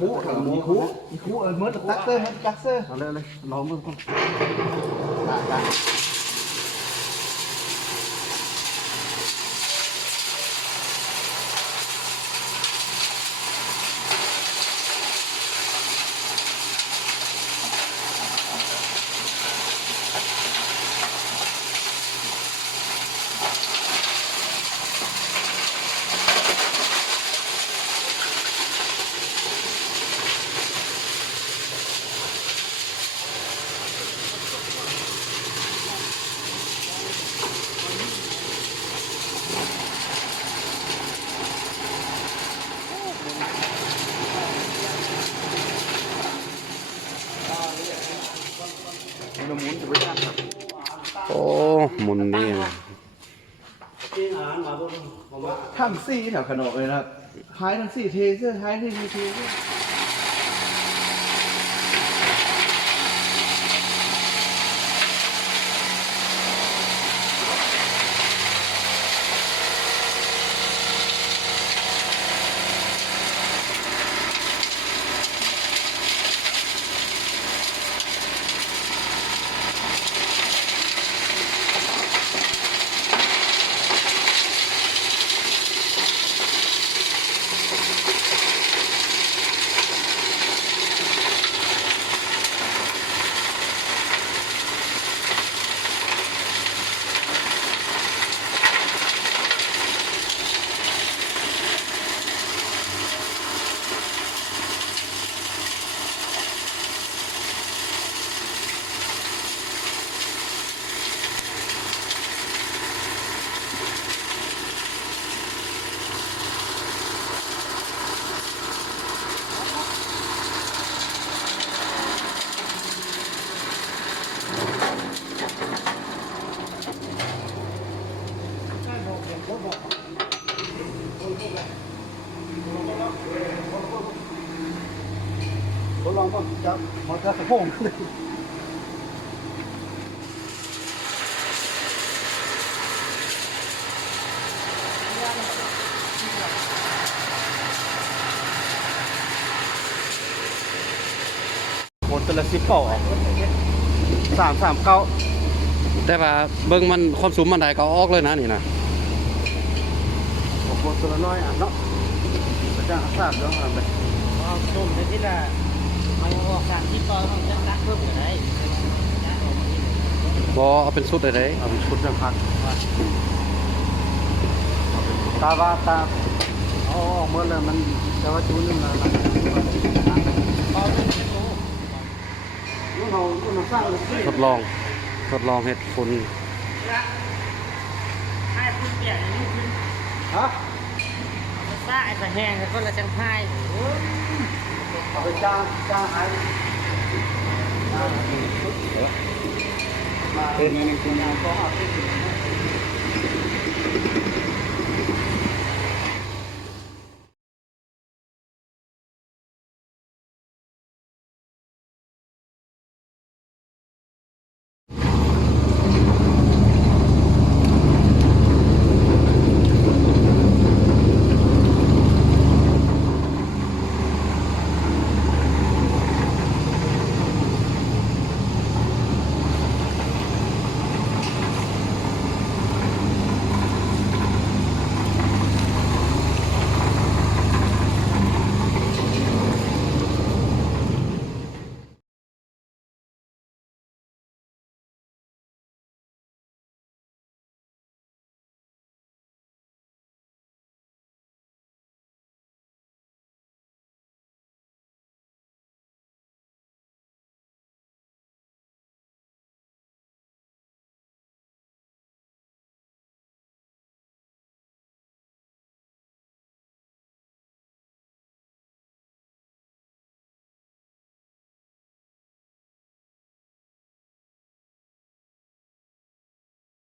คู่เมื่อตักเซอร์มันจักเซอร์เอาเลยลองมือก่อนได้โอ้หมุนนี่ ทั้งซี่แถวขนมเลยนะครับท้ายทั้งซี่เทเซอร์ท้ายที่มีเทเซอร์ทดลองก่อนจับมอเตอร์สะโพกเลยหมดตัวละ10 เป่า339แต่ว่าเบิ่งมันความสูงมันได้ก็ออกเลยนะนี่นะหมดตัวละน้อยเนาะประจ้างทราบแล้วไปเอาต้มในที่ละเอาออกการที่ต่อต้องจะตักเพิ่มกันได้บ่เอาเป็นสุดได้ เอาเป็นชุดจังพักตาว่าตาเอาออกเมื่อเลยมันจะว่าจูนึงละเอาเป็นโลลูกเราสร้างเลย ทดลองเฮ็ดฝุ่น ให้พื้นเปียกนี่พื้น ฮะ ซ่าไอ้ตะแห้งแล้วก็ละจังไห้ เอาไปจ้างหายเป็นในกลุ่มงานก็เอาไป